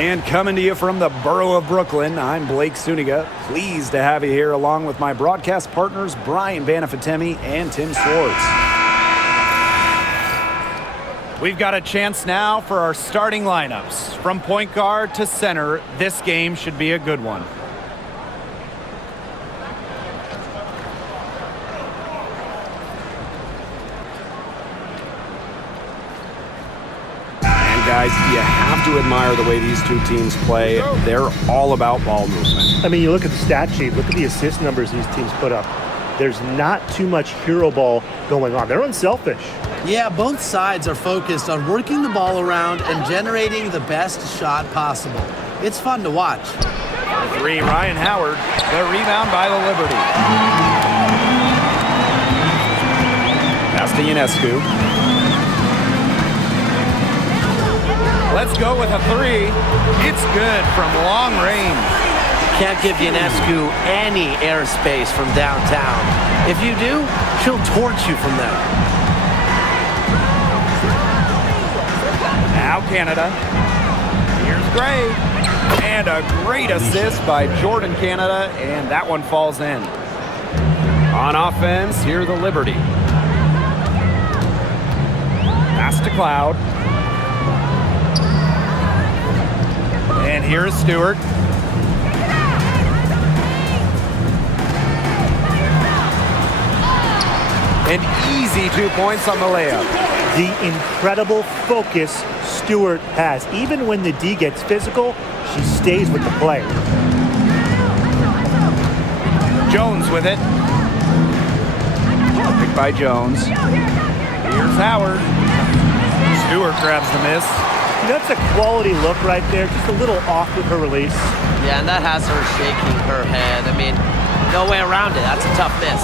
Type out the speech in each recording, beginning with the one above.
And coming to you from the borough of Brooklyn, I'm Blake Suniga. Pleased to have you here along with my broadcast partners, Brian Banafitemi and Tim Swartz. We've got a chance now for our starting lineups. From point guard to center, this game should be a good one. Guys, you have to admire the way these two teams play. They're all about ball movement. I mean, you look at the stat sheet, look at the assist numbers these teams put up. There's not too much hero ball going on. They're unselfish. Yeah, both sides are focused on working the ball around and generating the best shot possible. It's fun to watch. Three, Ryan Howard. The rebound by the Liberty. Pass to Ionescu. Let's go with a three. It's good from long range. Can't give Ionescu any airspace from downtown. If you do, she'll torch you from there. Now Canada. Here's Gray. And a great assist by Jordan Canada, and that one falls in. On offense, here the Liberty. Pass to Cloud. And here's Stewart. An easy 2 points on the layup. The incredible focus Stewart has. Even when the D gets physical, she stays with the play. Jones with it. Picked by Jones. Here's Howard. Stewart grabs the miss. That's a quality look right there. Just a little off with her release. Yeah, and that has her shaking her head. I mean, no way around it. That's a tough miss.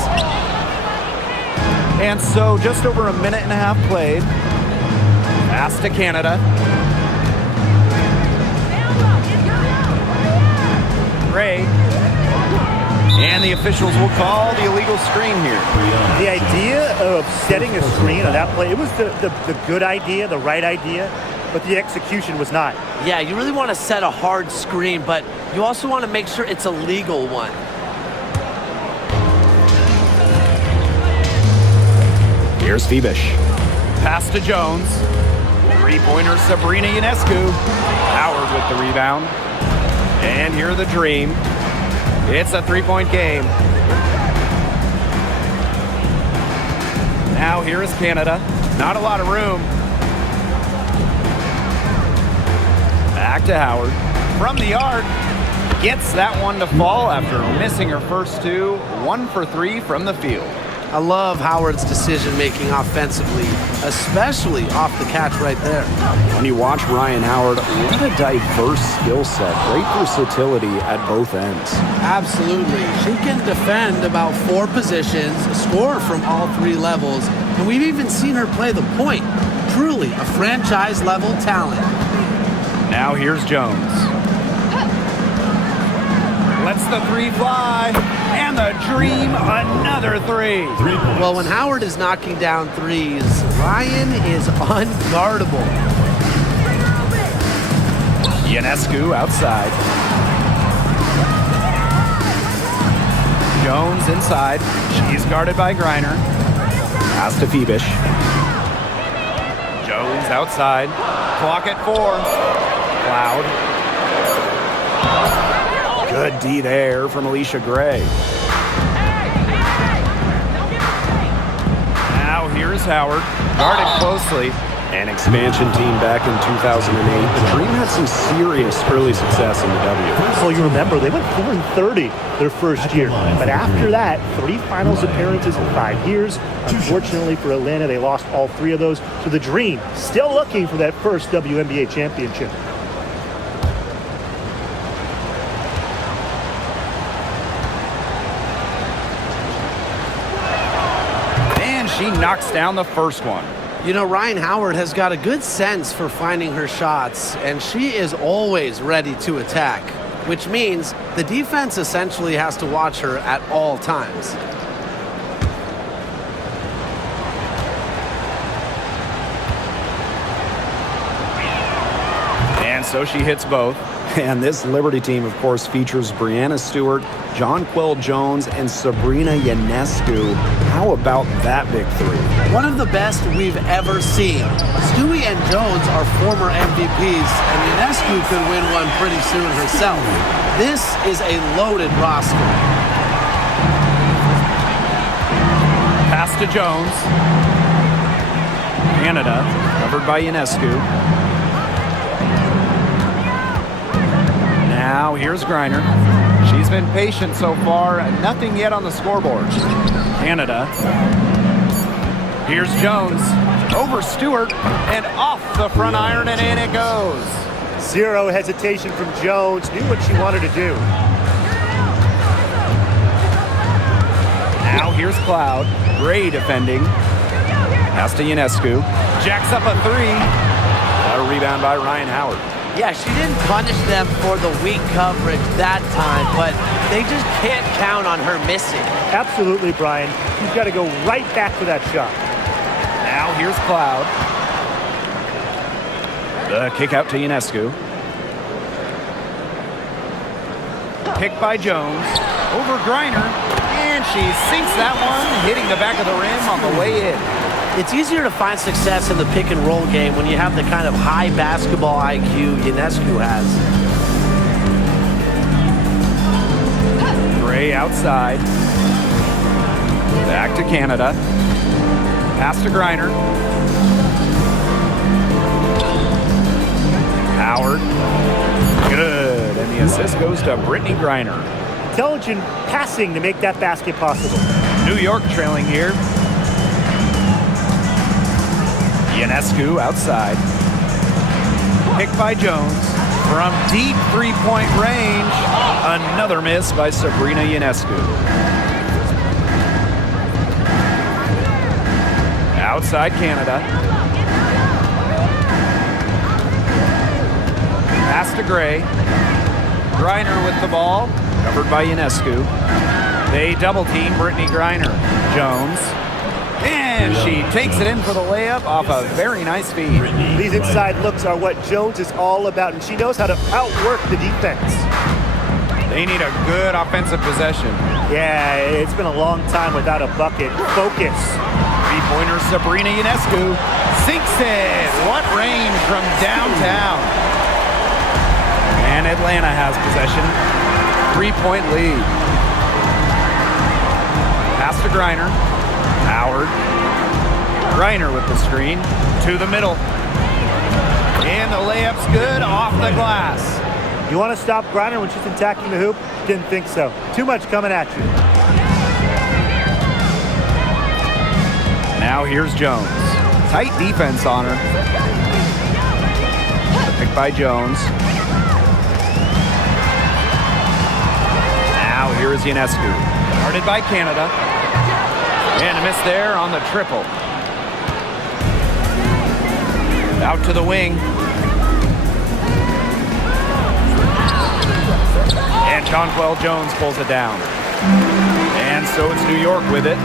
And so just over a minute and a half played. Pass to Canada. Gray. And the officials will call the illegal screen here. The idea of setting a screen on that play, it was the good idea, the right idea, but the execution was not. Yeah, you really want to set a hard screen, but you also want to make sure it's a legal one. Here's Phoebish. Pass to Jones. Three-pointer Sabrina Ionescu. Howard with the rebound. And here the Dream. It's a three-point game. Now here is Canada. Not a lot of room. Back to Howard. From the arc. Gets that one to fall after missing her first two. 1 for 3 from the field. I love Howard's decision-making offensively, especially off the catch right there. When you watch Ryan Howard, what a diverse skill set. Great versatility at both ends. Absolutely. She can defend about 4 positions, score from all 3 levels, and we've even seen her play the point. Truly a franchise-level talent. Now here's Jones. Lets the three fly. And the Dream, another three. Well, when Howard is knocking down threes, Ryan is unguardable. Ionescu outside. Jones inside. She's guarded by Griner. Pass to Phoebish. Jones outside. Clock at 4. Cloud. Good D there from Alicia Gray. Now here's Howard, guarded closely. An expansion team back in 2008. The Dream had some serious early success in the W. Well, you remember, they went 4-30 their first year. But after that, 3 finals appearances in 5 years. Unfortunately for Atlanta, they lost all 3 of those. So the Dream still looking for that first WNBA championship. She knocks down the first one. You know, Ryan Howard has got a good sense for finding her shots, and she is always ready to attack, which means the defense essentially has to watch her at all times. And so she hits both. And this Liberty team, of course, features Brianna Stewart, Jonquel Jones, and Sabrina Ionescu. How about that big three? One of the best we've ever seen. Stewie and Jones are former MVPs, and Ionescu could win one pretty soon herself. This is a loaded roster. Pass to Jones. Canada, covered by Ionescu. Now here's Griner. She's been patient so far. Nothing yet on the scoreboard. Canada. Here's Jones. Over Stewart and off the front iron, and in it goes. Zero hesitation from Jones. Knew what she wanted to do. Now here's Cloud. Gray defending. Pass to Ionescu. Jacks up a three. A rebound by Ryan Howard. Yeah, she didn't punish them for the weak coverage that time, but they just can't count on her missing. Absolutely, Brian. She's got to go right back for that shot. Now here's Cloud. The kick out to Ionescu. Picked by Jones. Over Griner. And she sinks that one, hitting the back of the rim on the way in. It's easier to find success in the pick and roll game when you have the kind of high basketball IQ Ionescu has. Gray outside. Back to Canada. Pass to Griner. Howard. Good. And the assist goes to Brittany Griner. Intelligent passing to make that basket possible. New York trailing here. Ionescu outside. Picked by Jones. From deep three-point range. Another miss by Sabrina Ionescu. Outside Canada. Pass to Gray. Griner with the ball. Covered by Ionescu. They double-team Brittany Griner. Jones. And she takes it in for the layup off a very nice feed. These inside looks are what Jones is all about, and she knows how to outwork the defense. They need a good offensive possession. Yeah, it's been a long time without a bucket. Focus. Three-pointer Sabrina Ionescu sinks it. What range from downtown. And Atlanta has possession. 3-point lead. Pass to Griner. Howard. Griner with the screen. To the middle. And the layup's good off the glass. You want to stop Griner when she's attacking the hoop? Didn't think so. Too much coming at you. Now here's Jones. Tight defense on her. Picked by Jones. Now here is Ionescu. Guarded by Canada. And a miss there on the triple. Out to the wing. And Jonquel Jones pulls it down. And so it's New York with it.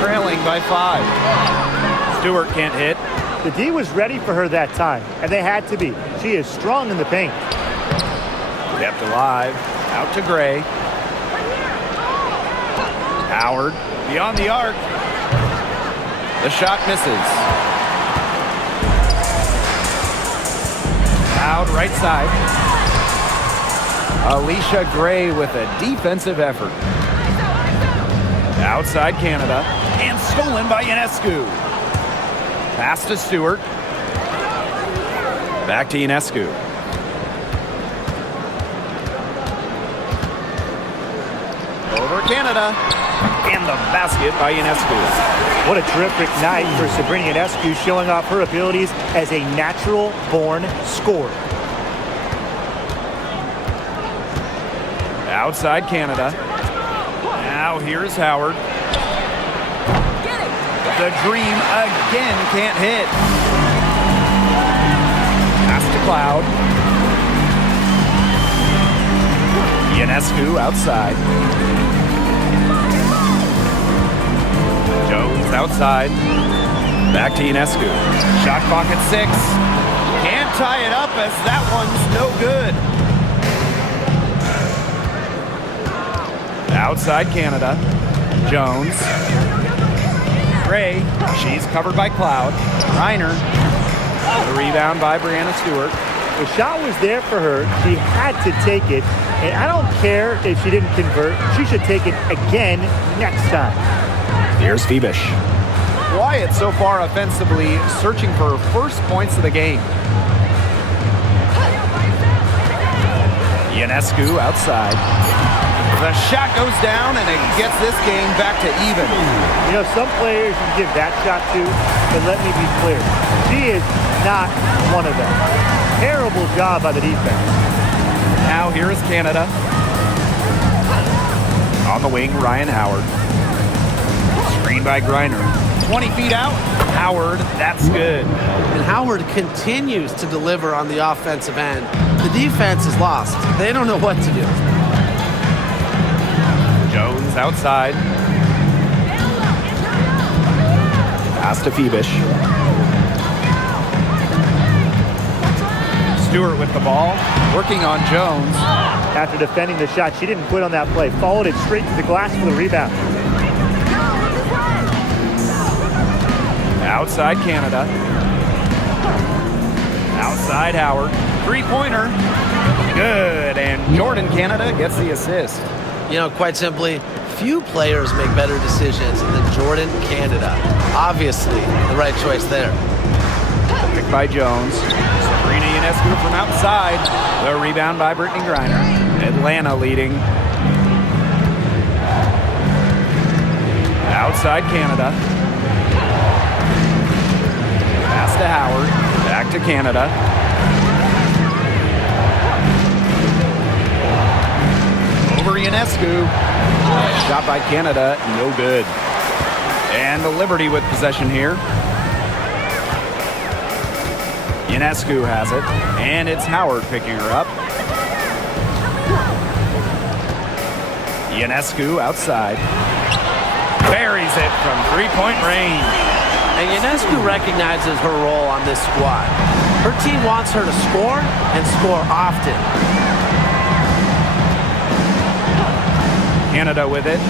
Trailing by 5. Stewart can't hit. The D was ready for her that time, and they had to be. She is strong in the paint. Kept alive. Out to Gray. Howard. Beyond the arc. The shot misses. Out right side. Alicia Gray with a defensive effort. Outside Canada. And stolen by Ionescu. Pass to Stewart. Back to Ionescu. Over Canada. And the basket by Ionescu. What a terrific night for Sabrina Ionescu, showing off her abilities as a natural-born scorer. Outside Canada. Now here's Howard. The dream again can't hit. Pass to Cloud. Ionescu outside. Jones outside. Back to Ionescu. Shot clock at 6. Can't tie it up as that one's no good. Outside Canada. Jones. Gray. She's covered by Cloud. Reiner. The rebound by Brianna Stewart. The shot was there for her. She had to take it. And I don't care if she didn't convert. She should take it again next time. Here's Febish. Wyatt so far offensively searching for her first points of the game. Ionescu outside. The shot goes down and it gets this game back to even. You know, some players you give that shot to, but let me be clear. She is not one of them. Terrible job by the defense. Now here is Canada. On the wing, Ryan Howard. Screen by Griner. 20 feet out. Howard, that's good. And Howard continues to deliver on the offensive end. The defense is lost. They don't know what to do. Jones outside. Pass to Febish. Stewart with the ball. Working on Jones. After defending the shot, she didn't quit on that play. Followed it straight to the glass for the rebound. Outside Canada. Outside Howard. Three-pointer. Good. And Jordan Canada gets the assist. You know, quite simply, few players make better decisions than Jordan Canada. Obviously, the right choice there. Picked by Jones. Sabrina Ionescu from outside. The rebound by Brittany Griner. Atlanta leading. Outside Canada. Pass to Howard. Back to Canada. Over Ionescu. Shot by Canada. No good. And the Liberty with possession here. Ionescu has it. And it's Howard picking her up. Ionescu outside. Buries it from three-point range. And Ionescu recognizes her role on this squad. Her team wants her to score and score often. Canada with it.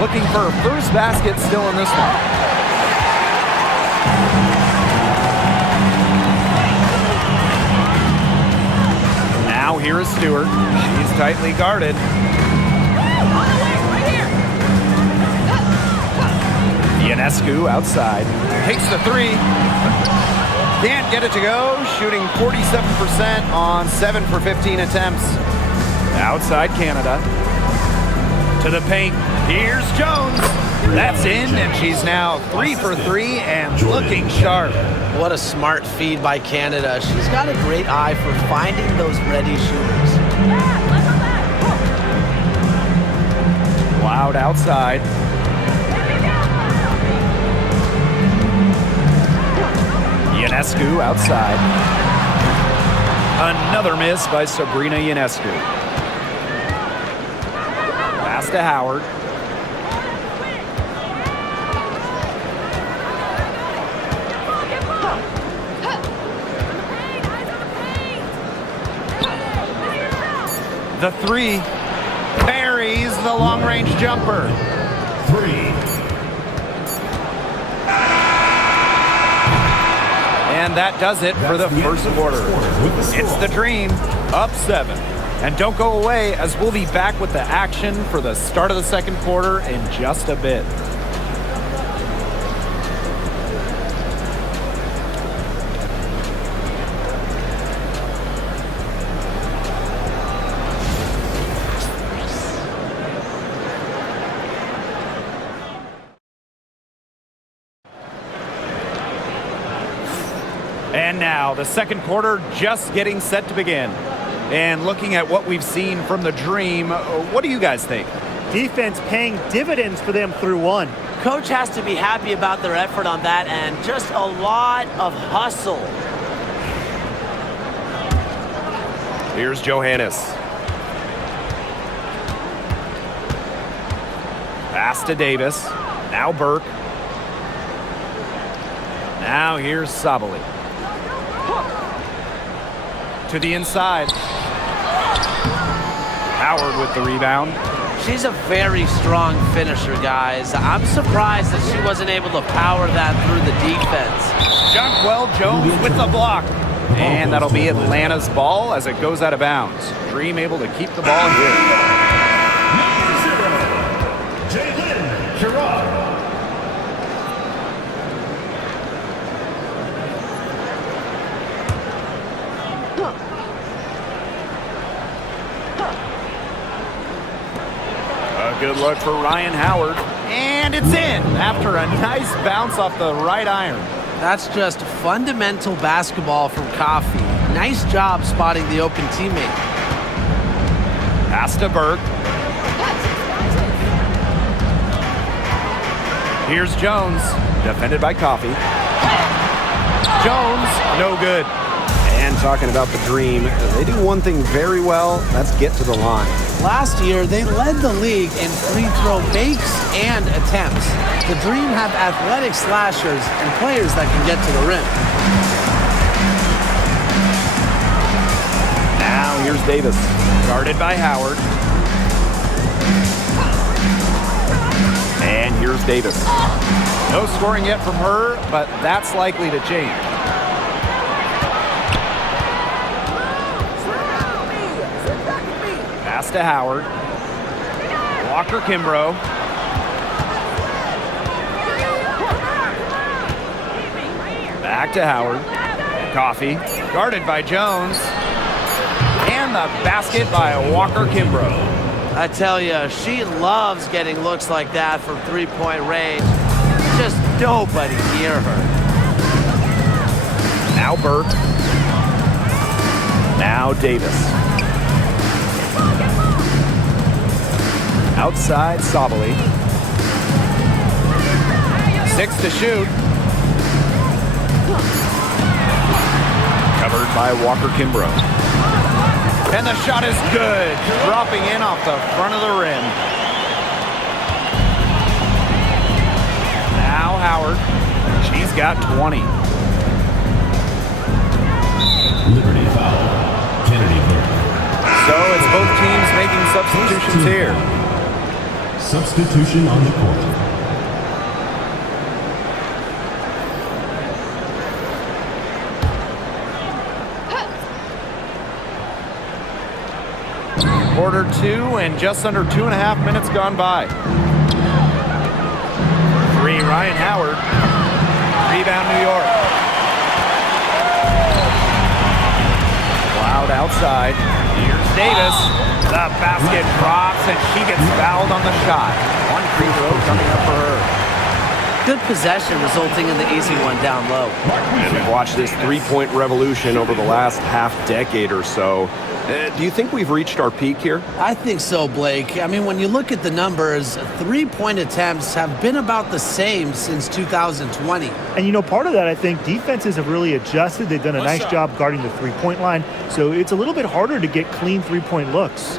Looking for her first basket still in this one. Now here is Stewart. She's tightly guarded. Ionescu outside. Takes the three. Can't get it to go. Shooting 47% on 7 for 15 attempts. Outside Canada. To the paint. Here's Jones. That's in, and she's now 3 for 3 and looking sharp. What a smart feed by Canada. She's got a great eye for finding those ready shooters. Loud outside. Ionescu outside. Another miss by Sabrina Ionescu. Pass to Howard. The three buries the long-range jumper. And that does it for the first quarter. It's the Dream, up 7. And don't go away, as we'll be back with the action for the start of the second quarter in just a bit. And now, the second quarter just getting set to begin. And looking at what we've seen from the Dream, what do you guys think? Defense paying dividends for them through one. Coach has to be happy about their effort on that end. Just a lot of hustle. Here's Johannes. Pass to Davis. Now Burke. Now here's Sabali. to the inside. Howard with the rebound. She's a very strong finisher, guys. I'm surprised that she wasn't able to power that through the defense. Jonquel Jones with the block. And that'll be Atlanta's ball as it goes out of bounds. Dream able to keep the ball here. A good look for Ryan Howard. And it's in after a nice bounce off the right iron. That's just fundamental basketball from Coffee. Nice job spotting the open teammate. Pass to Burke. Here's Jones, defended by Coffee. Jones, no good. And talking about the Dream, they do one thing very well, that's get to the line. Last year, they led the league in free throw makes and attempts. The Dream have athletic slashers and players that can get to the rim. Now here's Davis, guarded by Howard. And here's Davis. No scoring yet from her, but that's likely to change. Pass to Howard. Walker Kimbrough. Back to Howard. Coffee, guarded by Jones. And the basket by Walker Kimbrough. I tell you, she loves getting looks like that from three-point range. Just nobody near her. Now Burke. Now Davis. Outside Sabali. 6 to shoot. Covered by Walker Kimbrough. And the shot is good. Dropping in off the front of the rim. Now Howard. She's got 20. Liberty foul. Kennedy Burke. So it's both teams making substitutions here. Substitution on the court. Quarter 2 and just under 2.5 minutes gone by. 3, Ryan Howard. Rebound, New York. Cloud outside. Here's Davis. The basket drops and she gets fouled on the shot. One free throw coming up for her. Good possession resulting in the easy one down low. And we've watched this three-point revolution over the last half decade or so. Do you think we've reached our peak here? I think so, Blake. I mean, when you look at the numbers, three-point attempts have been about the same since 2020. And, you know, part of that, I think, defenses have really adjusted. They've done a nice job guarding the three-point line. So it's a little bit harder to get clean three-point looks.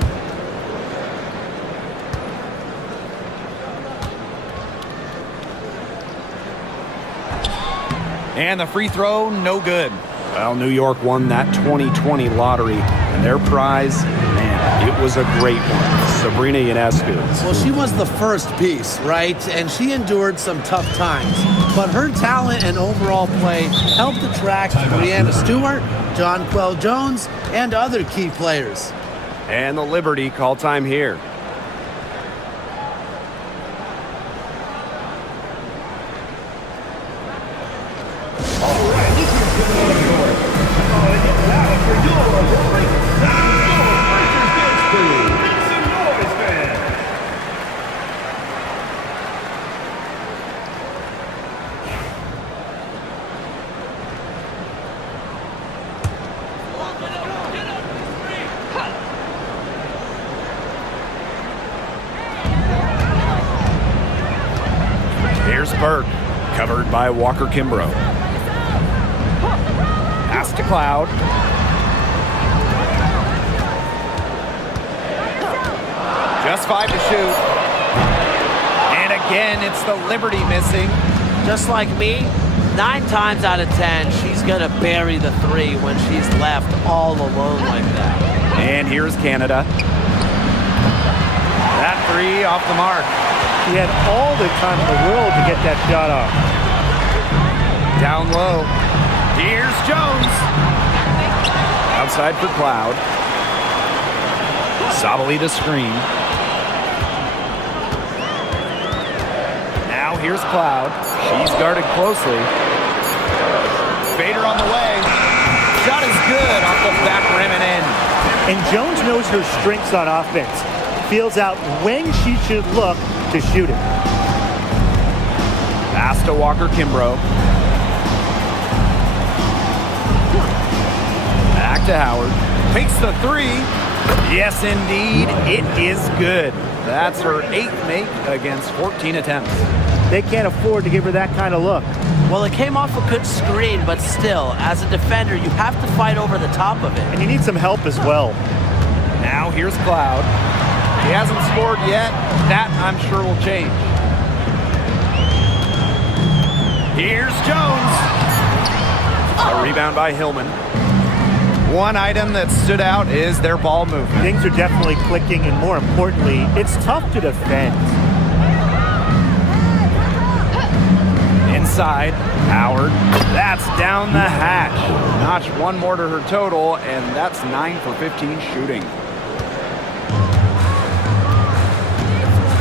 And the free throw, no good. Well, New York won that 2020 lottery, and their prize, man, it was a great one. Sabrina Ionescu. Well, she was the first piece, right? And she endured some tough times. But her talent and overall play helped attract Breanna Stewart, Jonquel Jones, and other key players. And the Liberty call time here. Here's Burke, covered by Walker Kimbrough. Pass to Cloud. Just 5 to shoot. And again, it's the Liberty missing. Just like me, 9 times out of 10, she's she's going to bury the three when she's left all alone like that. And here's Canada. That three off the mark. He had all the time in the world to get that shot off. Down low. Here's Jones. Outside for Cloud. Sabalita screen. Now here's Cloud. She's guarded closely. Fader on the way. Shot is good off the back rim and in. And Jones knows her strengths on offense. Feels out when she should look to shoot it. Pass to Walker Kimbrough. Back to Howard. Takes the three. Yes, indeed. It is good. That's her 8th make against 14 attempts. They can't afford to give her that kind of look. Well, it came off a good screen, but still, as a defender, you have to fight over the top of it. And you need some help as well. Now here's Cloud. He hasn't scored yet. That, I'm sure, will change. Here's Jones. A rebound by Hillman. One item that stood out is their ball movement. Things are definitely clicking, and more importantly, it's tough to defend. Inside, Howard. That's down the hatch. Notch one more to her total, and that's 9 for 15 shooting.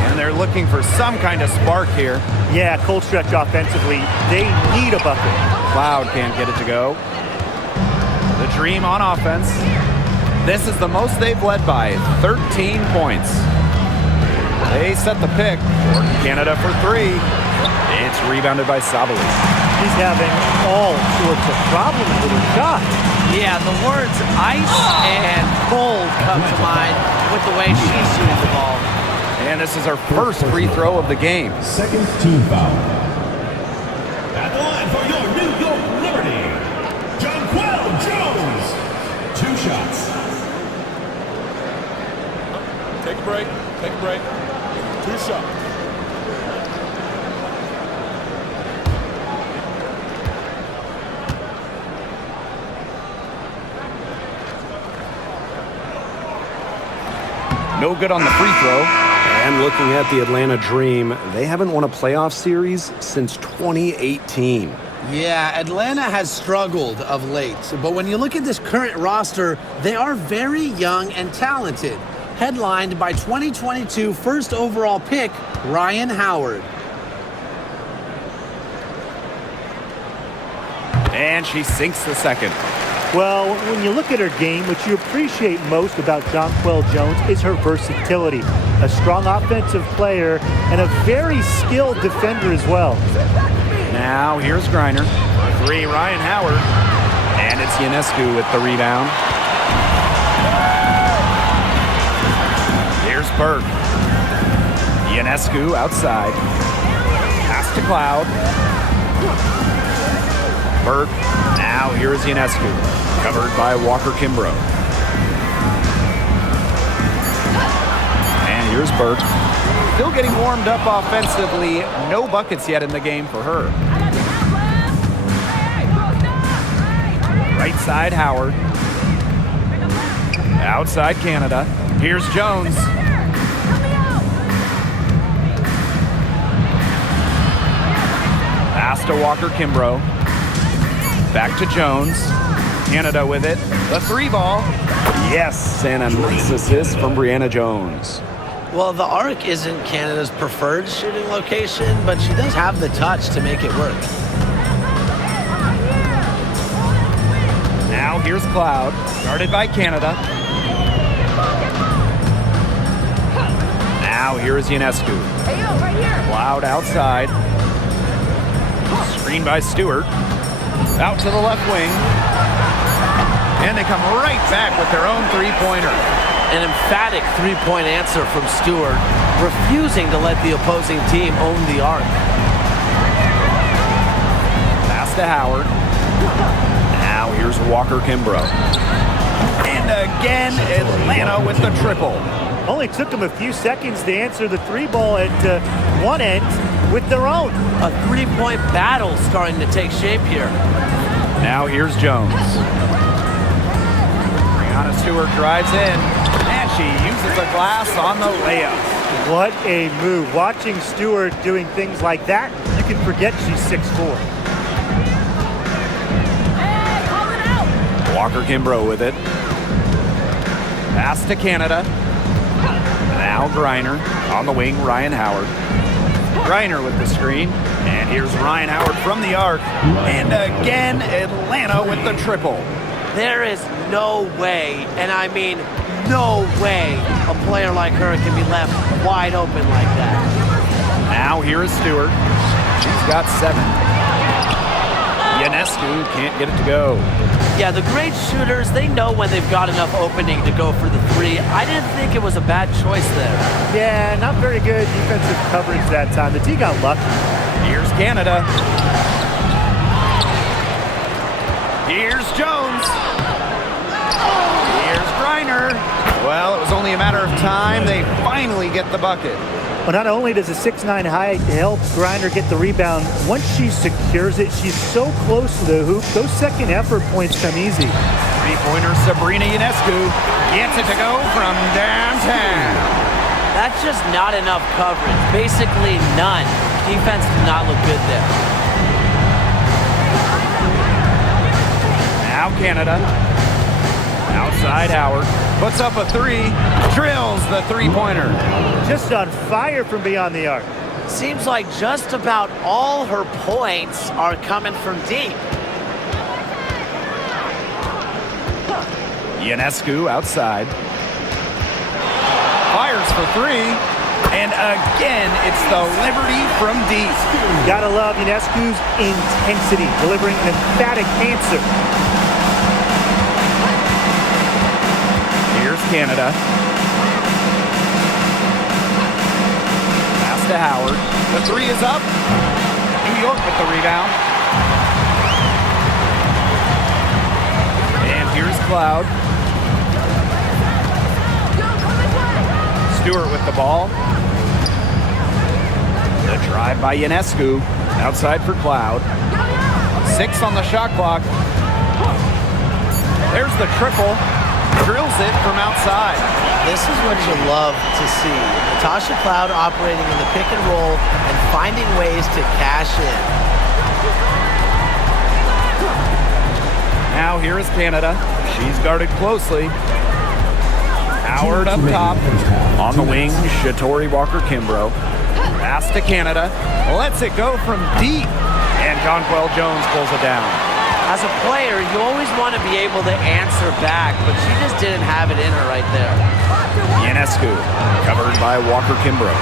And they're looking for some kind of spark here. Yeah, cold stretch offensively. They need a bucket. Cloud can't get it to go. The Dream on offense. This is the most they've led by, 13 points. They set the pick. Canada for three. It's rebounded by Sabalita. He's having all sorts of problems with her shot. Yeah, the words ice and cold come to mind with the way she's shooting the ball. And this is her first free throw of the game. Second team foul. At the line for your New York Liberty, Jonquel Jones. 2 shots. Take a break. Take a break. 2 shots. No good on the free throw. And looking at the Atlanta Dream, they haven't won a playoff series since 2018. Yeah, Atlanta has struggled of late, but when you look at this current roster, they are very young and talented. Headlined by 2022 first overall pick, Ryan Howard. And she sinks the second. Well, when you look at her game, what you appreciate most about Jonquel Jones is her versatility. A strong offensive player and a very skilled defender as well. Now here's Griner. Three, Ryan Howard. And it's Ionescu with the rebound. Here's Burke. Ionescu outside. Pass to Cloud. Burke. Now here's Ionescu. Covered by Walker Kimbrough. And here's Burke. Still getting warmed up offensively. No buckets yet in the game for her. Right side, Howard. Outside, Canada. Here's Jones. Pass to Walker Kimbrough. Back to Jones. Canada with it. The three ball. Yes, and a nice assist from Brianna Jones. Well, the arc isn't Canada's preferred shooting location, but she does have the touch to make it work. Now here's Cloud, guarded by Canada. Now here's Ionescu. Cloud outside. Screen by Stewart. Out to the left wing. And they come right back with their own three-pointer. An emphatic three-point answer from Stewart, refusing to let the opposing team own the arc. Pass to Howard. Now here's Walker Kimbrough. And again, Atlanta with the triple. Only took them a few seconds to answer the three ball at one end with their own. A three-point battle starting to take shape here. Now here's Jones. Brianna Stewart drives in, and she uses a glass on the layup. What a move. Watching Stewart doing things like that, you can forget she's 6'4". Walker Kimbrough with it. Pass to Canada. Now Griner on the wing, Ryan Howard. Griner with the screen. And here's Ryan Howard from the arc. And again, Atlanta with the triple. There is no way, and I mean no way, a player like her can be left wide open like that. Now here is Stewart. She's got 7. Ionescu can't get it to go. Yeah, the great shooters, they know when they've got enough opening to go for the 3. I didn't think it was a bad choice there. Yeah, not very good defensive coverage that time. The team got lucky. Here's Canada. Here's Jones. Here's Griner. Well, it was only a matter of time. They finally get the bucket. Well, not only does a 6'9" height help Griner get the rebound, once she secures it, she's so close to the hoop, those second effort points come easy. Three-pointer Sabrina Ionescu gets it to go from downtown. That's just not enough coverage. Basically none. Defense did not look good there. Now Canada. Outside Howard. Puts up a 3. Drills the three-pointer. Just on fire from beyond the arc. Seems like just about all her points are coming from deep. Ionescu outside. Fires for 3. And again, it's the Liberty from deep. Gotta love Ionescu's intensity, delivering an emphatic answer. Here's Canada. Pass to Howard. The 3 is up. New York with the rebound. And here's Cloud. Stewart with the ball. The drive by Ionescu. Outside for Cloud. 6 on the shot clock. There's the triple. Drills it from outside. This is what you love to see. Natasha Cloud operating in the pick and roll and finding ways to cash in. Now here is Canada. She's guarded closely. Howard up top. On the wing, Shatori Walker Kimbrough. Pass to Canada. Lets it go from deep. And Jonquel Jones pulls it down. As a player, you always want to be able to answer back, but she just didn't have it in her right there. Ionescu, covered by Walker Kimbrough.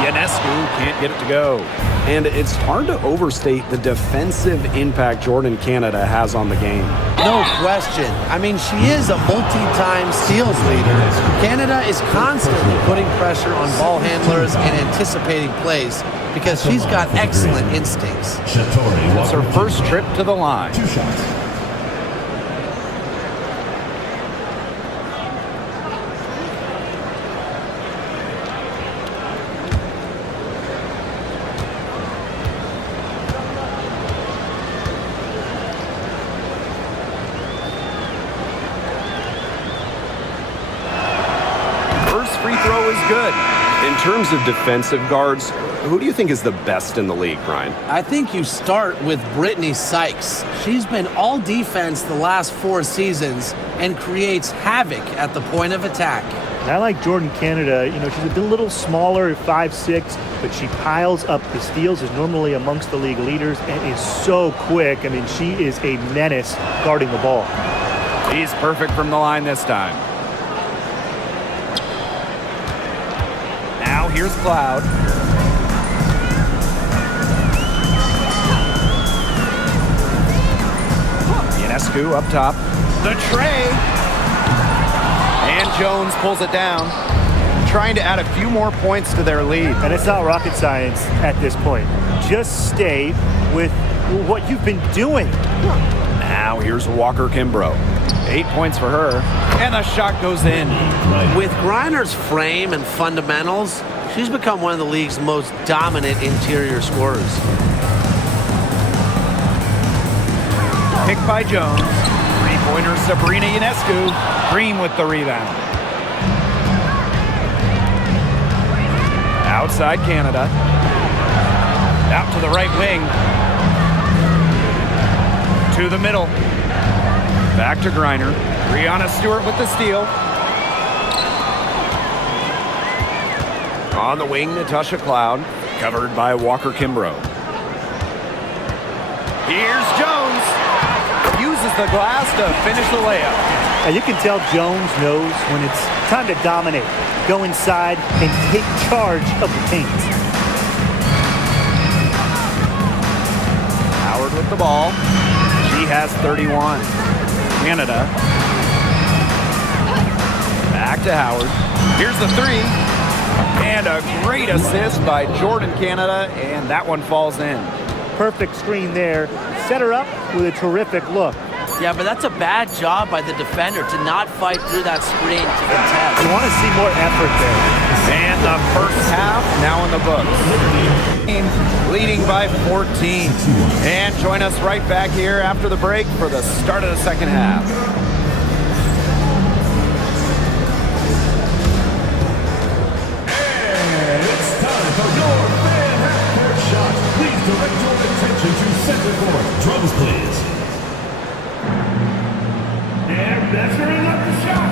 Ionescu can't get it to go. And it's hard to overstate the defensive impact Jordan Canada has on the game. No question. I mean, she is a multi-time steals leader. Canada is constantly putting pressure on ball handlers and anticipating plays because she's got excellent instincts. It's her first trip to the line. 2 shots. Free throw is good. In terms of defensive guards, who do you think is the best in the league, Brian? I think you start with Brittany Sykes. She's been all defense the last 4 seasons and creates havoc at the point of attack. And I like Jordan Canada. You know, she's a little smaller at 5'6", but she piles up the steals, is normally amongst the league leaders, and is so quick. I mean, she is a menace guarding the ball. He's perfect from the line this time. Now here's Cloud. Ionescu up top. The tray. And Jones pulls it down, trying to add a few more points to their lead. And it's not rocket science at this point. Just stay with what you've been doing. Now here's Walker Kimbrough. 8 points for her. And the shot goes in. With Griner's frame and fundamentals, she's become one of the league's most dominant interior scorers. pick by Jones. Three-pointer Sabrina Ionescu. Green with the rebound. Outside Canada. Out to the right wing. To the middle. Back to Griner. Breanna Stewart with the steal. On the wing, Natasha Cloud. Covered by Walker Kimbrough. Here's Jones. Uses the glass to finish the layup. Now you can tell Jones knows when it's time to dominate. Go inside and take charge of the paint. Howard with the ball. She has 31. Canada. Back to Howard. Here's the three. And a great assist by Jordan Canada, and that one falls in. Perfect screen there. Set her up with a terrific look. Yeah, but that's a bad job by the defender to not fight through that screen to contest. You want to see more effort there. And the first half now in the books. Leading by 14. And join us right back here after the break for the start of the second half. And it's time for your fan half-court shot. Please direct your attention to center court. Drums, please. And measuring up the shot.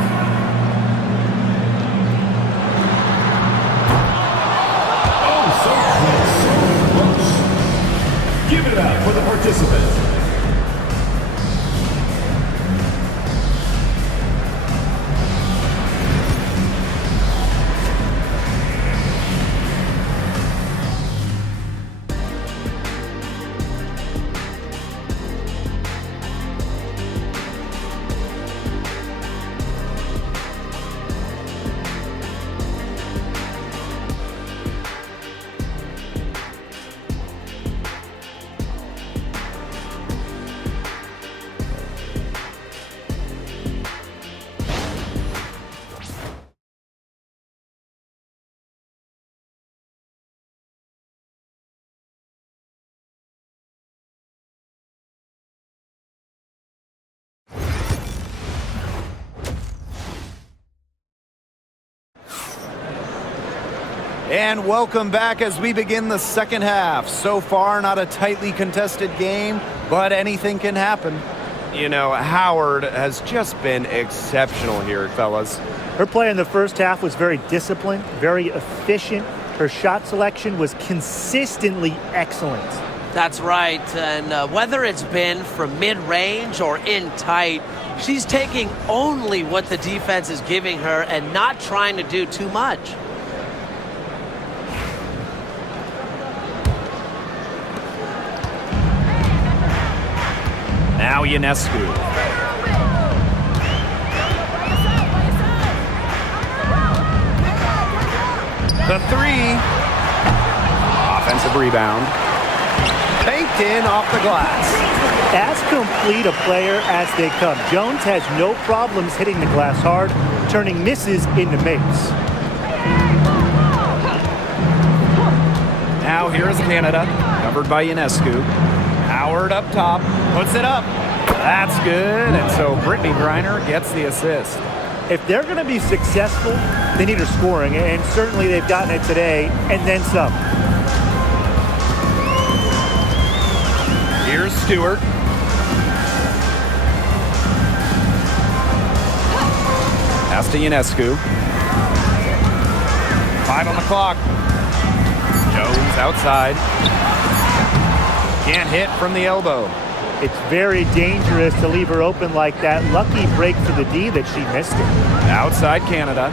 Oh, so close, so close. Give it up for the participant. And welcome back as we begin the second half. So far, not a tightly contested game, but anything can happen. You know, Howard has just been exceptional here, fellas. Her play in the first half was very disciplined, very efficient. Her shot selection was consistently excellent. That's right, and whether it's been from mid-range or in tight, she's taking only what the defense is giving her and not trying to do too much. Now Ionescu. The three. Offensive rebound. Banked in off the glass. As complete a player as they come, Jones has no problems hitting the glass hard, turning misses into makes. Now here is Canada, covered by Ionescu. Howard up top, puts it up. That's good, and so Brittany Griner gets the assist. If they're going to be successful, they need her scoring, and certainly they've gotten it today, and then some. Here's Stewart. Pass to Ionescu. 5 on the clock. Jones outside. Can't hit from the elbow. It's very dangerous to leave her open like that. Lucky break for the D that she missed it. Outside Canada.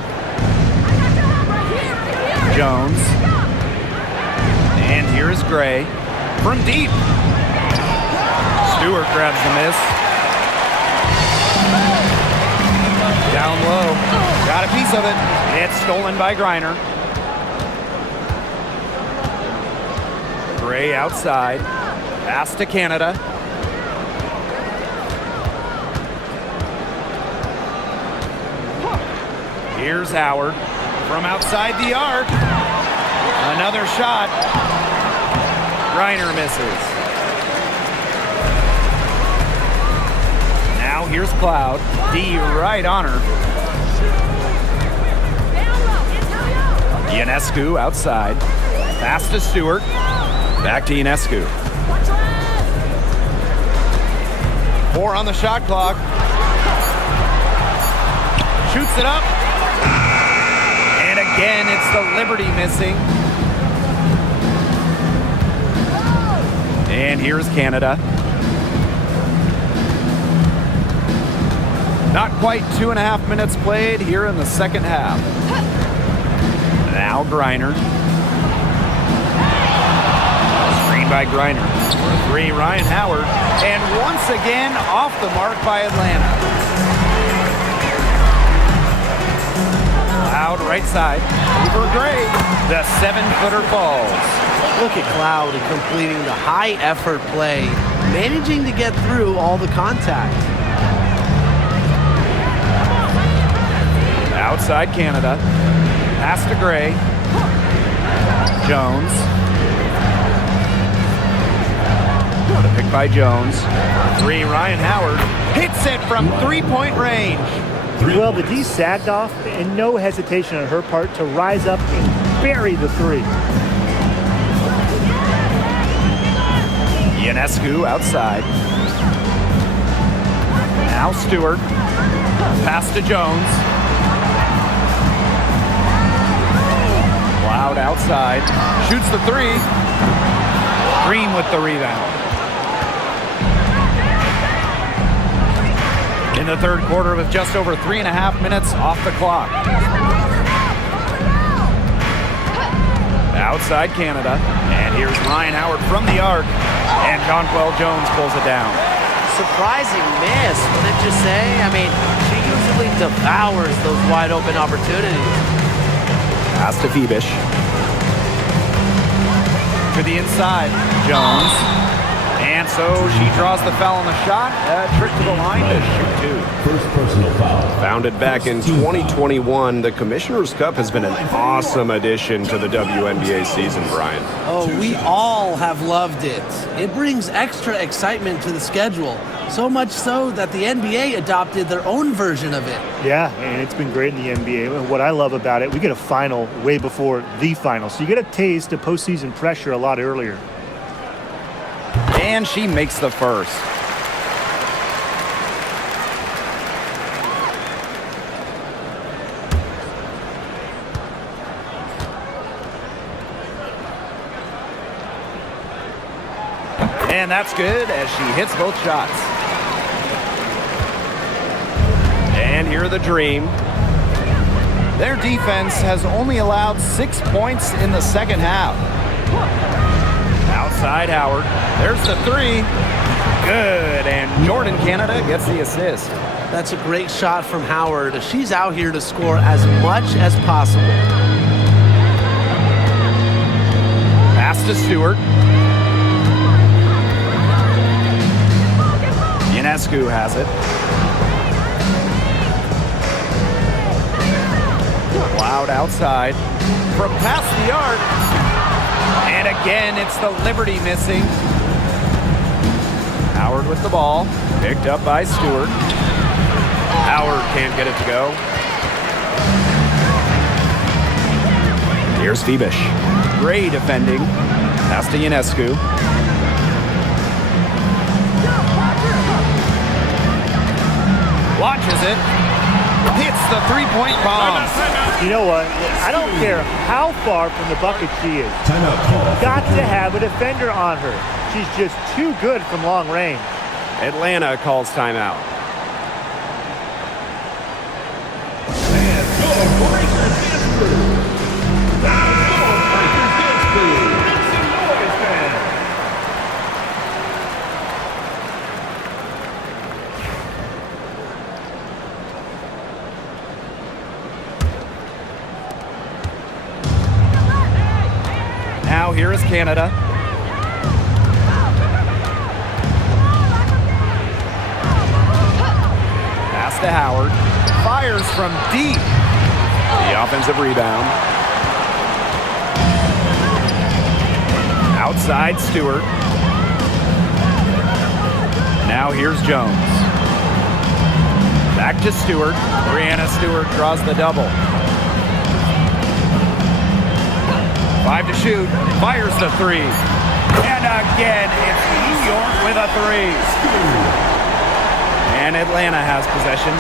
Jones. And here is Gray. From deep. Stewart grabs the miss. Down low. Got a piece of it. It's stolen by Griner. Gray outside. Pass to Canada. Here's Howard from outside the arc. Another shot. Griner misses. Now here's Cloud. D right on her. Ionescu outside. Pass to Stewart. Back to Ionescu. 4 on the shot clock. Shoots it up. And again, it's the Liberty missing. And here's Canada. Not quite 2.5 minutes played here in the second half. Now Griner. Screen by Griner. For 3, Ryan Howard. And once again, off the mark by Atlanta. Cloud right side. Over Gray. The 7-footer falls. Look at Cloud completing the high-effort play, managing to get through all the contact. Outside Canada. Pass to Gray. Jones. The pick by Jones. 3, Ryan Howard. Hits it from 3-point range. Well, the D sagged off, and no hesitation on her part to rise up and bury the 3. Ionescu outside. Now Stewart. Pass to Jones. Cloud outside. Shoots the 3. Green with the rebound. In the third quarter with just over 3.5 minutes off the clock. Outside Canada. And here's Ryan Howard from the arc. And Jonquel Jones pulls it down. Surprising miss, wouldn't you say? I mean, she usually devours those wide open opportunities. Pass to Phoebish. To the inside, Jones. And so she draws the foul on the shot. Trick to the line to shoot 2. First personal foul. Founded back in 2021, the Commissioner's Cup has been an awesome addition to the WNBA season, Brian. Oh, we all have loved it. It brings extra excitement to the schedule. So much so that the NBA adopted their own version of it. Yeah, and it's been great in the NBA. And what I love about it, we get a final way before the final. So you get a taste of postseason pressure a lot earlier. And she makes the first. And that's good as she hits both shots. And here are the Dream. Their defense has only allowed 6 points in the second half. Outside Howard. There's the 3. Good. And Jordan Canada gets the assist. That's a great shot from Howard. She's out here to score as much as possible. Pass to Stewart. Ionescu has it. Cloud outside. From past the arc. And again, it's the Liberty missing. Howard with the ball. Picked up by Stewart. Howard can't get it to go. Here's Phoebish. Gray defending. Pass to Ionescu. Watches it. Hits the 3-point bomb. You know what? I don't care how far from the bucket she is. Timeout call. Got to have a defender on her. She's just too good from long range. Atlanta calls timeout. And your Breakers dance crew. Now your Breakers dance crew. Make some noise, fans. Now here is Canada. Pass to Howard. Fires from deep. The offensive rebound. Outside Stewart. Now here's Jones. Back to Stewart. Brianna Stewart draws the double. 5 to shoot. Fires the three. And again, it's New York with a three. And Atlanta has possession.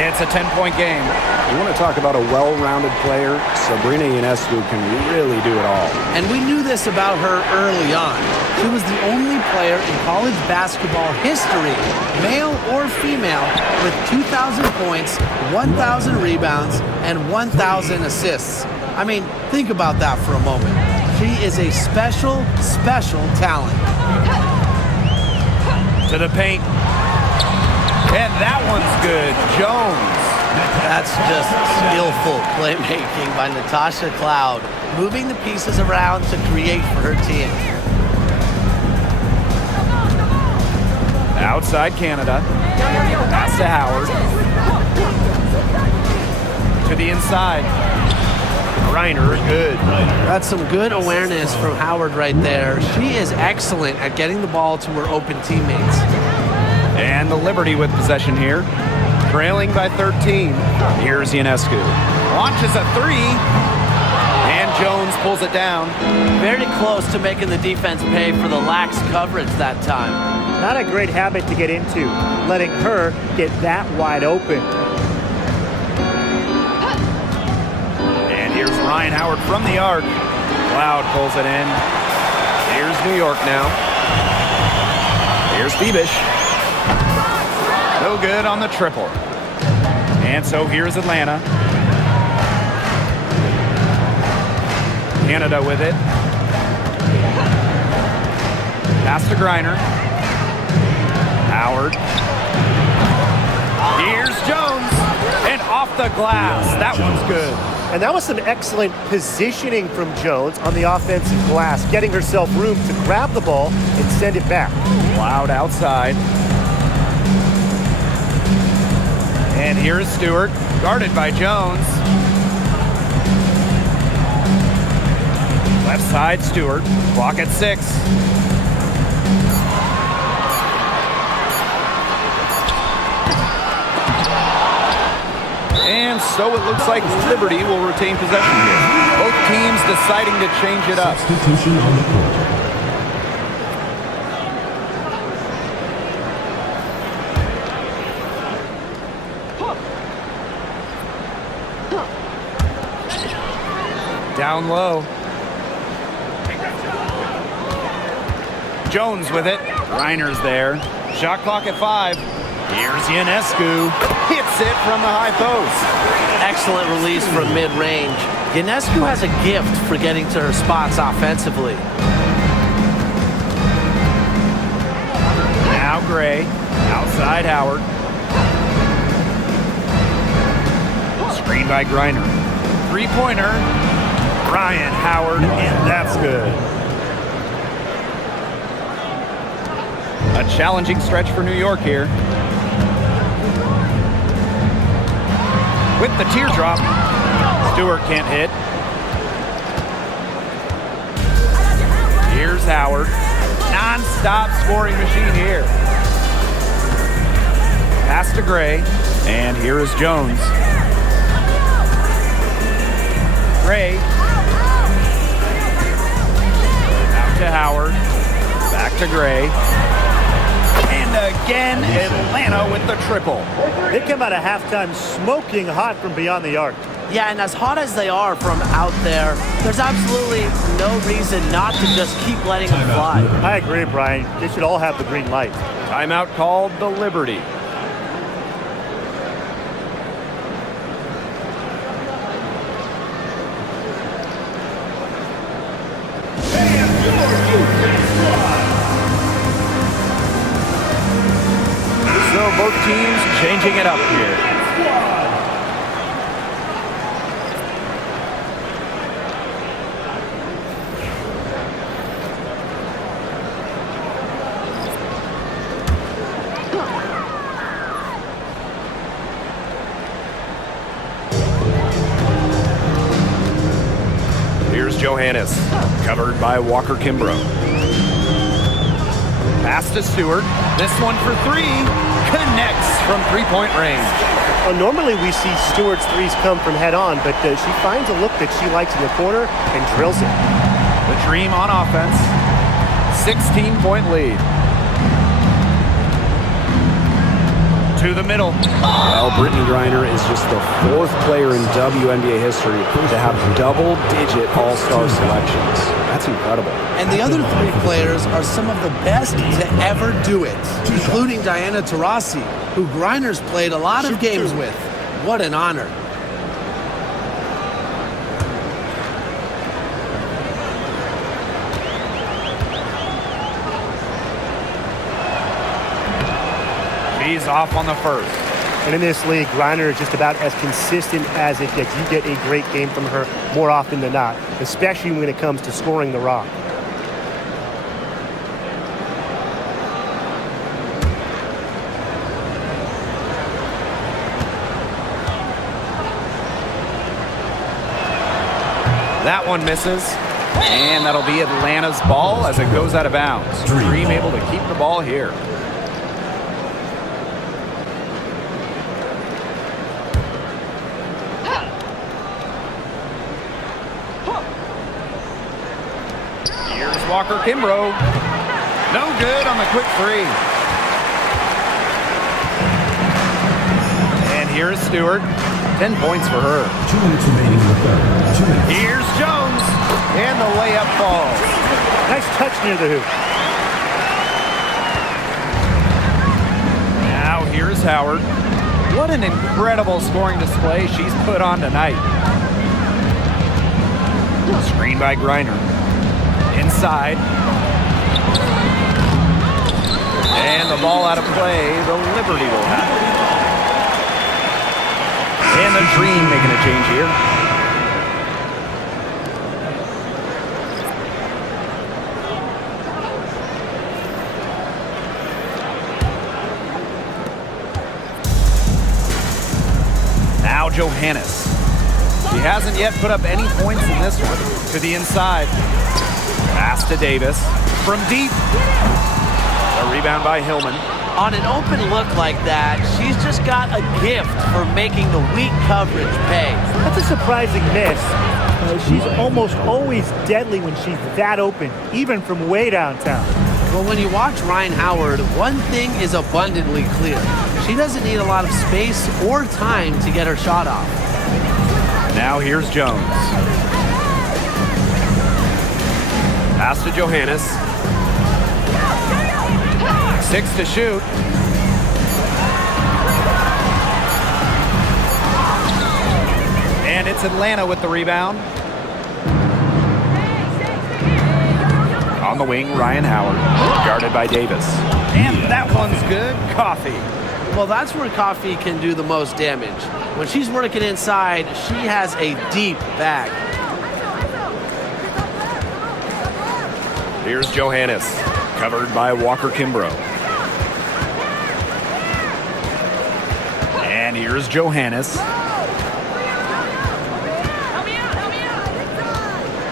It's a 10-point game. You want to talk about a well-rounded player? Sabrina Ionescu can really do it all. And we knew this about her early on. She was the only player in college basketball history, male or female, with 2,000 points, 1,000 rebounds, and 1,000 assists. I mean, think about that for a moment. She is a special, special talent. To the paint. And that one's good. Jones. That's just skillful playmaking by Natasha Cloud, moving the pieces around to create for her team. Outside Canada. Pass to Howard. To the inside. Reiner, good. That's some good awareness from Howard right there. She is excellent at getting the ball to her open teammates. And the Liberty with possession here. Trailing by 13. Here's Ionescu. Launches a three. And Jones pulls it down. Very close to making the defense pay for the lax coverage that time. Not a great habit to get into, letting her get that wide open. And here's Ryan Howard from the arc. Cloud pulls it in. Here's New York now. Here's Febish. No good on the triple. And so here's Atlanta. Canada with it. Pass to Griner. Howard. Here's Jones. And off the glass. That one's good. And that was some excellent positioning from Jones on the offensive glass, getting herself room to grab the ball and send it back. Cloud outside. And here's Stewart, guarded by Jones. Left side, Stewart. Clock at 6. And so it looks like Liberty will retain possession here. Both teams deciding to change it up. Substitution on the court. Down low. Jones with it. Reiner's there. Shot clock at 5. Here's Ionescu. Hits it from the high post. Excellent release from mid-range. Ionescu has a gift for getting to her spots offensively. Now Gray. Outside Howard. Screen by Griner. Three-pointer. Ryan Howard, and that's good. A challenging stretch for New York here. With the teardrop, Stewart can't hit. Here's Howard. Non-stop scoring machine here. Pass to Gray, and here is Jones. Gray. Out to Howard. Back to Gray. And again, Atlanta with the triple. They come out of halftime smoking hot from beyond the arc. Yeah, and as hot as they are from out there, there's absolutely no reason not to just keep letting them fly. I agree, Brian. They should all have the green light. Timeout called the Liberty. So both teams changing it up here. Here's Johannes, covered by Walker Kimbrough. Pass to Stewart. This one for three. Connects from three-point range. Well, normally we see Stewart's threes come from head on, but she finds a look that she likes in the corner and drills it. The Dream on offense. 16-point lead. To the middle. Well, Brittany Griner is just the fourth player in WNBA history to have double-digit all-star selections. That's incredible. And the other three players are some of the best to ever do it, including Diana Taurasi, who Griner's played a lot of games with. What an honor. She's off on the first. And in this league, Griner is just about as consistent as it gets. You get a great game from her more often than not, especially when it comes to scoring the rock. That one misses. And that'll be Atlanta's ball as it goes out of bounds. Dream able to keep the ball here. Here's Walker Kimbrough. No good on the quick three. And here's Stewart. 10 points for her. 2 minutes remaining in the third. 2 minutes. Here's Jones. And the layup falls. Nice touch near the hoop. Now here's Howard. What an incredible scoring display she's put on tonight. Screen by Griner. Inside. And the ball out of play. The Liberty will have it. And the Dream making a change here. Now Johannes. He hasn't yet put up any points in this one. To the inside. Pass to Davis. From deep. A rebound by Hillman. On an open look like that, she's just got a gift for making the weak coverage pay. That's a surprising miss. She's almost always deadly when she's that open, even from way downtown. Well, when you watch Ryan Howard, one thing is abundantly clear. She doesn't need a lot of space or time to get her shot off. Now here's Jones. Pass to Johannes. 6 to shoot. And it's Atlanta with the rebound. On the wing, Ryan Howard, guarded by Davis. And that one's good. Coffee. Well, that's where Coffee can do the most damage. When she's working inside, she has a deep bag. Here's Johannes, covered by Walker Kimbrough. And here's Johannes.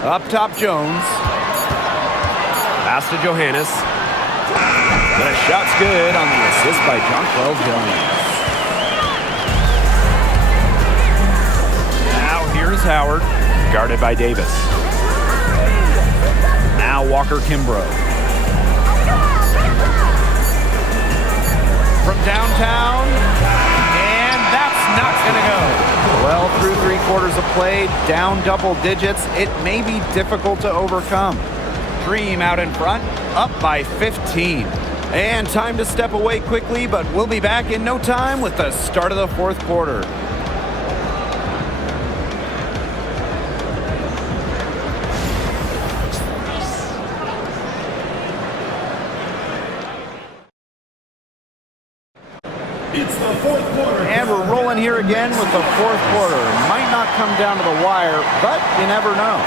Up top, Jones. Pass to Johannes. The shot's good on the assist by Jonquel Jones. Now here's Howard, guarded by Davis. Now Walker Kimbrough. From downtown, and that's not going to go. Well, through 3/4 of play, down double digits, it may be difficult to overcome. Dream out in front, up by 15. And time to step away quickly, but we'll be back in no time with the start of the 4th quarter. It's the 4th quarter. And we're rolling here again with the 4th quarter. Might not come down to the wire, but you never know.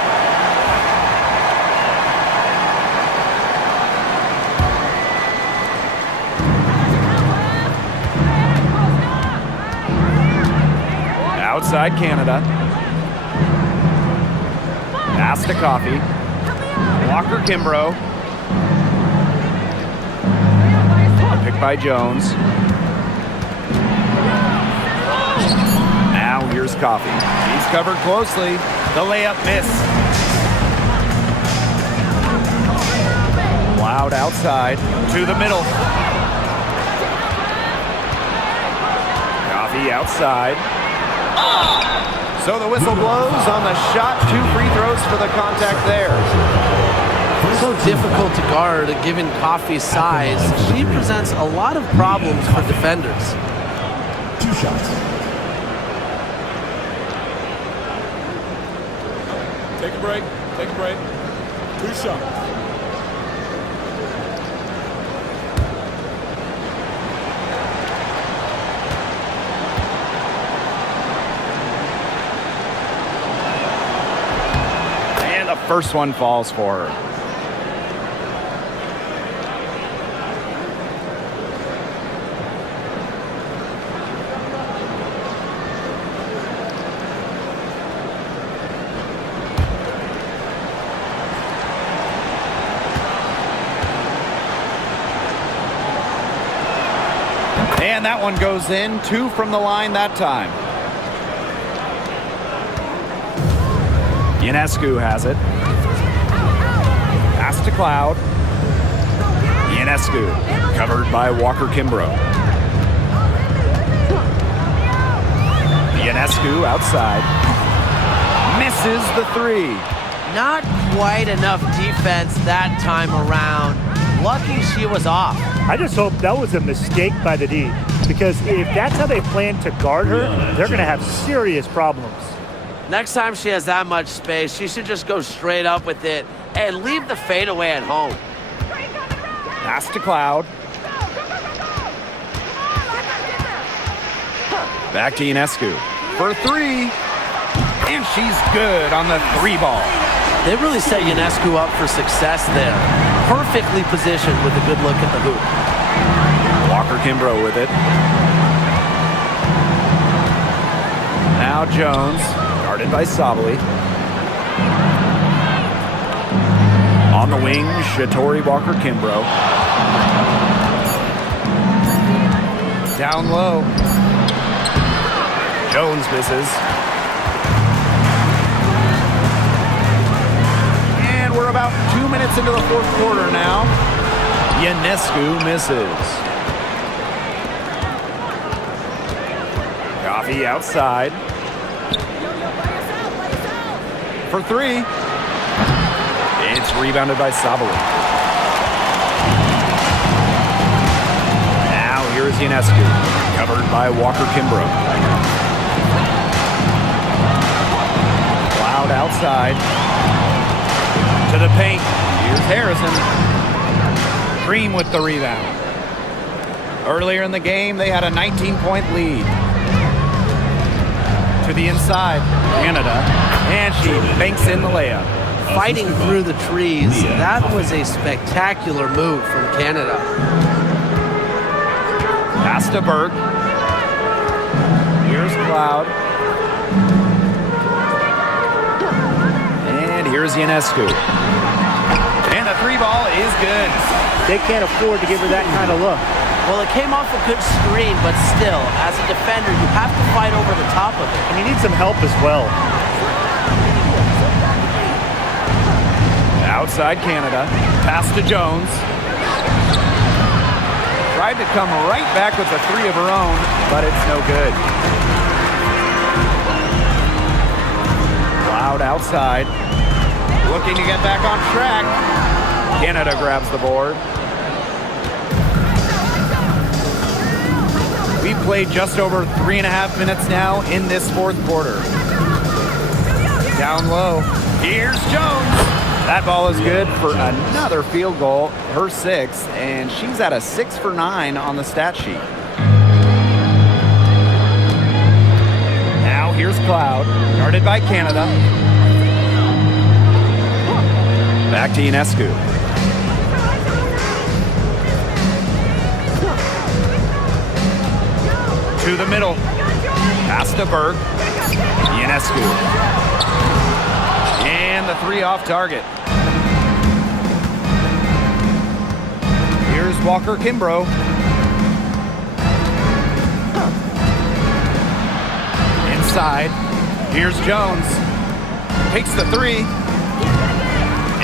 Outside Canada. Pass to Coffee. Walker Kimbrough. pick by Jones. Now here's Coffey. He's covered closely. The layup miss. Loud outside to the middle. Coffey outside. So the whistle blows on the shot. 2 free throws for the contact there. So difficult to guard given Coffey's size. She presents a lot of problems for defenders. 2 shots. Take a break. Take a break. 2 shots. And the first one falls for her. And that one goes in. 2 from the line that time. Ionescu has it. Pass to Cloud. Ionescu covered by Walker Kimbrough. Ionescu outside. Misses the 3. Not quite enough defense that time around. Lucky she was off. I just hope that was a mistake by the D, because if that's how they plan to guard her, they're going to have serious problems. Next time she has that much space, she should just go straight up with it and leave the fadeaway at home. Pass to Cloud. Back to Ionescu for 3. And she's good on the 3 ball. They really set Ionescu up for success there. Perfectly positioned with a good look at the hoop. Walker Kimbrough with it. Now Jones, guarded by Sabali. On the wing, Shatori Walker Kimbrough. Down low. Jones misses. And we're about 2 minutes into the 4th quarter now. Ionescu misses. Coffey outside. For 3. It's rebounded by Sabali. Now here's Ionescu, covered by Walker Kimbrough. Cloud outside. To the paint. Here's Harrison. Green with the rebound. Earlier in the game, they had a 19-point lead. To the inside, Canada, and she banks in the layup. Fighting through the trees. That was a spectacular move from Canada. Pass to Berg. Here's Cloud. And here's Ionescu. And the 3 ball is good. They can't afford to give her that kind of look. Well, it came off a good screen, but still, as a defender, you have to fight over the top of it. And you need some help as well. Outside Canada. Pass to Jones. Tried to come right back with a 3 of her own, but it's no good. Cloud outside. Looking to get back on track. Canada grabs the board. We've played just over 3.5 minutes now in this 4th quarter. Down low. Here's Jones. That ball is good for another field goal, her 6th, and she's at a 6 for 9 on the stat sheet. Now here's Cloud, guarded by Canada. Back to Ionescu. To the middle. Pass to Berg. Ionescu. And the 3 off target. Here's Walker Kimbrough. inside. Here's Jones. Takes the three.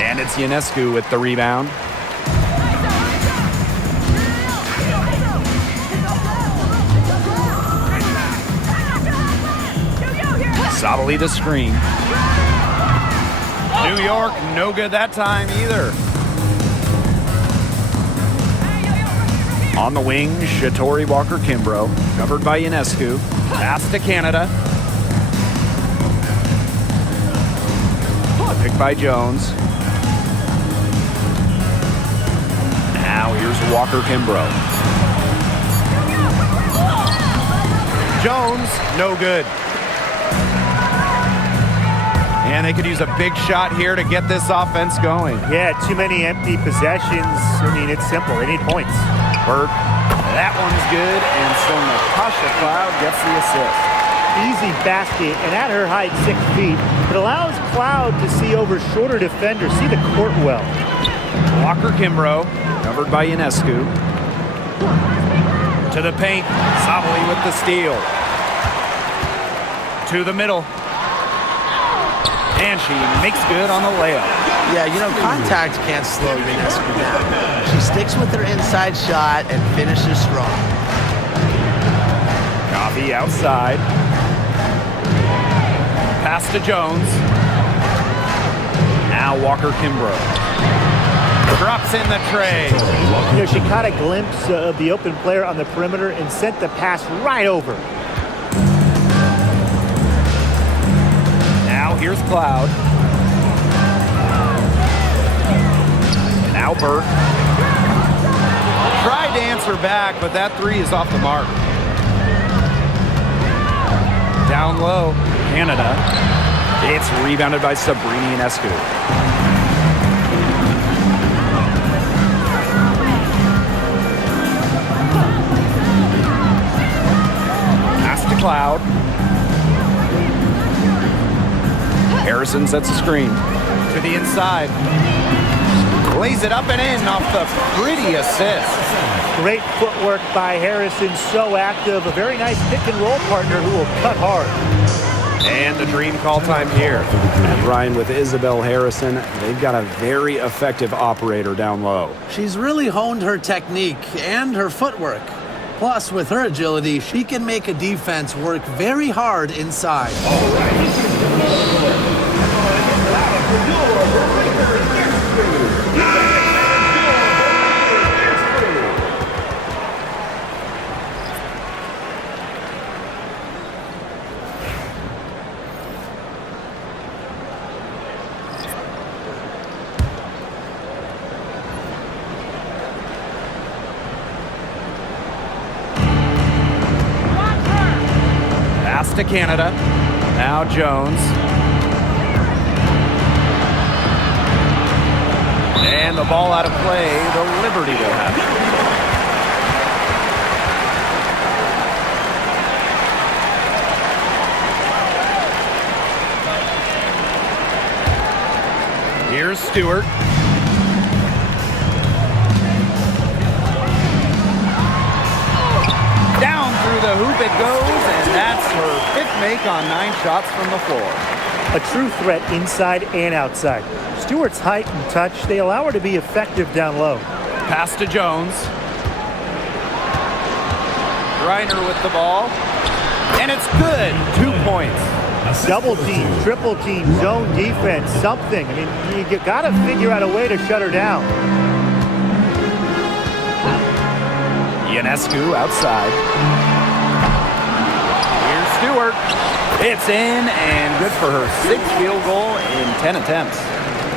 And it's Ionescu with the rebound. Sabali the screen. New York, no good that time either. On the wing, Shatori Walker-Kimbrough, covered by Ionescu. Pass to Canada. Picked by Jones. Now here's Walker-Kimbrough. Jones, no good. And they could use a big shot here to get this offense going. Yeah, too many empty possessions. I mean, it's simple. They need points. Burt, that one's good, and so Natasha Cloud gets the assist. Easy basket, and at her height, 6 feet, it allows Cloud to see over shorter defenders, see the court well. Walker-Kimbrough, covered by Ionescu. To the paint, Sabali with the steal. To the middle. And she makes good on the layup. Yeah, you know, contact can't slow Ionescu down. She sticks with her inside shot and finishes strong. Coffee outside. Pass to Jones. Now Walker-Kimbrough. Drops in the tray. You know, she caught a glimpse of the open player on the perimeter and sent the pass right over. Now here's Cloud. Now Burt. Tried to answer back, but that three is off the mark. Down low, Canada. It's rebounded by Sabrina Ionescu. Pass to Cloud. Harrison sets a screen to the inside. Lays it up and in off the pretty assist. Great footwork by Harrison, so active. A very nice pick and roll partner who will cut hard. And the dream call time here. And Ryan, with Isabel Harrison, they've got a very effective operator down low. She's really honed her technique and her footwork. Plus, with her agility, she can make a defense work very hard inside. Pass to Canada. Now Jones. And the ball out of play. The Liberty will have it. Here's Stewart. Down through the hoop it goes, and that's her fifth make on 9 shots from the floor. A true threat inside and outside. Stewart's height and touch, they allow her to be effective down low. Pass to Jones. Reiner with the ball. And it's good. 2 points. Double team, triple team, zone defense, something. I mean, you got to figure out a way to shut her down. Ionescu outside. Here's Stewart. It's in and good for her 6th field goal in 10 attempts.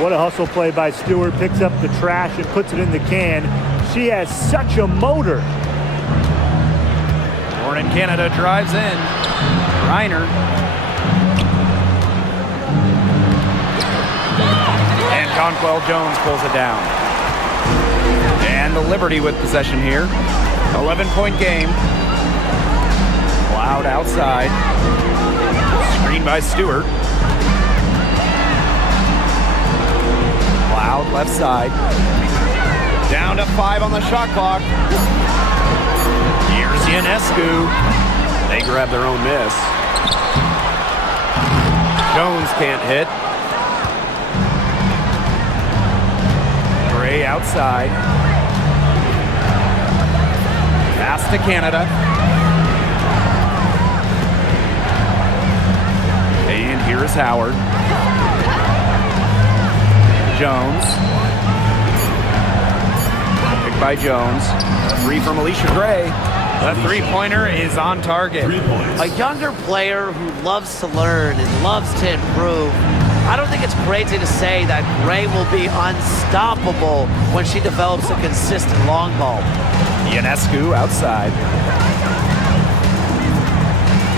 What a hustle play by Stewart. Picks up the trash and puts it in the can. She has such a motor. Hornet Canada drives in. Reiner. And Conquel Jones pulls it down. And the Liberty with possession here. 11-point game. Cloud outside. Screen by Stewart. Cloud left side. Down to 5 on the shot clock. Here's Ionescu. They grab their own miss. Jones can't hit. Gray outside. Pass to Canada. And here's Howard. Jones. Picked by Jones. Three from Alicia Gray. The three-pointer is on target. 3 points. A younger player who loves to learn and loves to improve. I don't think it's crazy to say that Gray will be unstoppable when she develops a consistent long ball. Ionescu outside.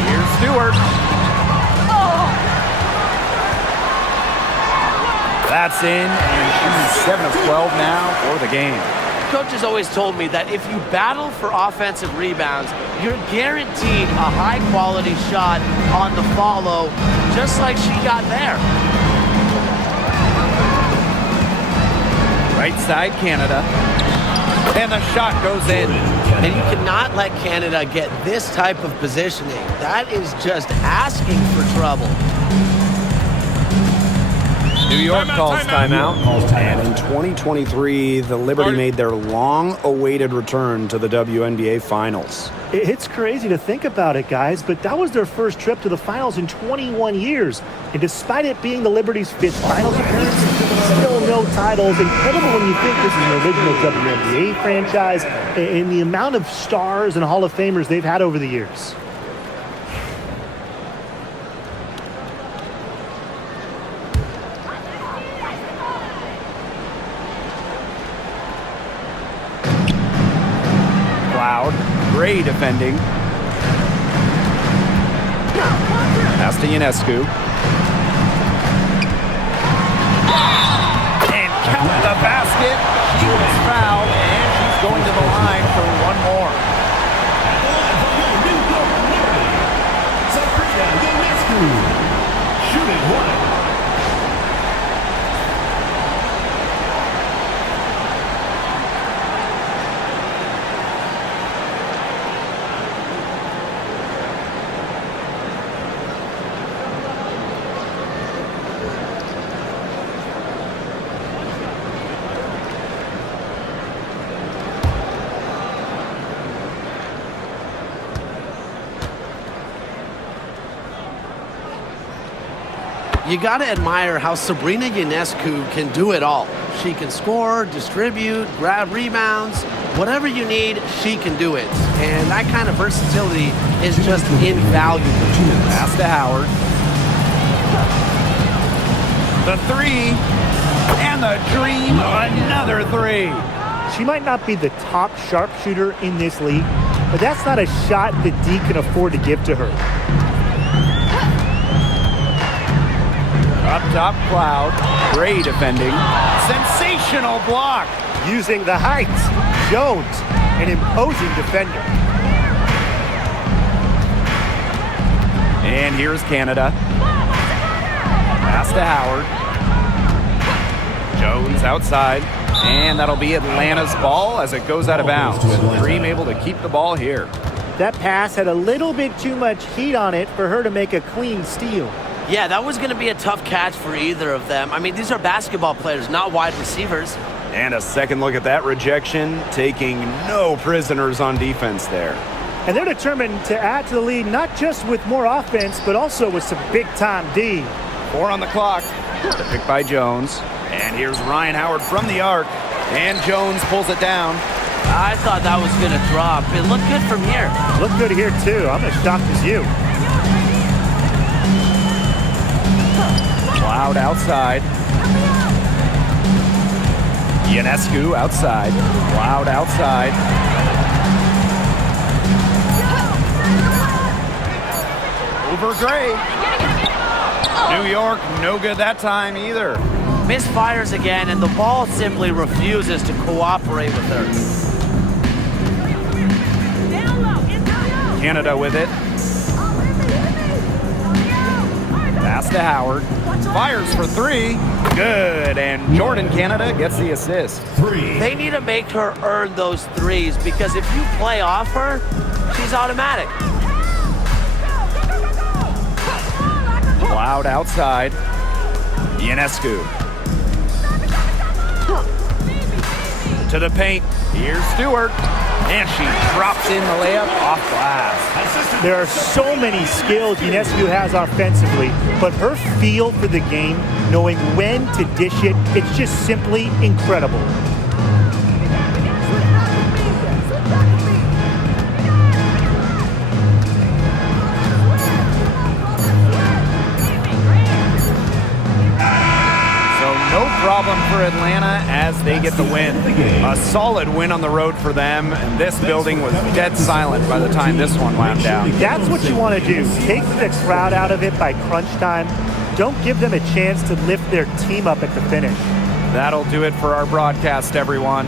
Here's Stewart. That's in, and she's 7 of 12 now for the game. Coach has always told me that if you battle for offensive rebounds, you're guaranteed a high-quality shot on the follow, just like she got there. Right side, Canada. And the shot goes in. And you cannot let Canada get this type of positioning. That is just asking for trouble. New York calls timeout. And in 2023, the Liberty made their long-awaited return to the WNBA Finals. It's crazy to think about it, guys, but that was their first trip to the finals in 21 years. And despite it being the Liberty's 5th finals appearance, still no titles. Incredible when you think this is an original WNBA franchise and the amount of stars and Hall of Famers they've had over the years. Gray defending. Pass to Ionescu. And count the basket. She was fouled, and she's going to the line for one more. At the line for your New York Liberty, Sabrina Ionescu. Shooting one. You got to admire how Sabrina Ionescu can do it all. She can score, distribute, grab rebounds, whatever you need, she can do it. And that kind of versatility is just invaluable. Pass to Howard. The three, and the dream, another three. She might not be the top sharpshooter in this league, but that's not a shot that D can afford to give to her. Up top, Cloud. Gray defending. Sensational block. Using the height, Jones, an imposing defender. And here's Canada. Pass to Howard. Jones outside. And that'll be Atlanta's ball as it goes out of bounds. Dream able to keep the ball here. That pass had a little bit too much heat on it for her to make a clean steal. Yeah, that was going to be a tough catch for either of them. I mean, these are basketball players, not wide receivers. And a second look at that rejection, taking no prisoners on defense there. And they're determined to add to the lead, not just with more offense, but also with some big-time D. 4 on the clock. The pick by Jones. And here's Ryan Howard from the arc. And Jones pulls it down. I thought that was going to drop. It looked good from here. Looked good here, too. I'm as shocked as you. Cloud outside. Ionescu outside. Cloud outside. Over Gray. New York, no good that time either. Misfires again, and the ball simply refuses to cooperate with her. Canada with it. Pass to Howard. Fires for three. Good. And Jordan Canada gets the assist. 3. They need to make her earn those threes, because if you play off her, she's automatic. allowed outside. Ionescu. To the paint. Here's Stewart. And she drops in the layup off glass. There are so many skills Ionescu has offensively, but her feel for the game, knowing when to dish it, it's just simply incredible. No problem for Atlanta as they get the win. A solid win on the road for them, and this building was dead silent by the time this one wound down. That's what you want to do. Take the crowd out of it by crunch time. Don't give them a chance to lift their team up at the finish. That'll do it for our broadcast, everyone.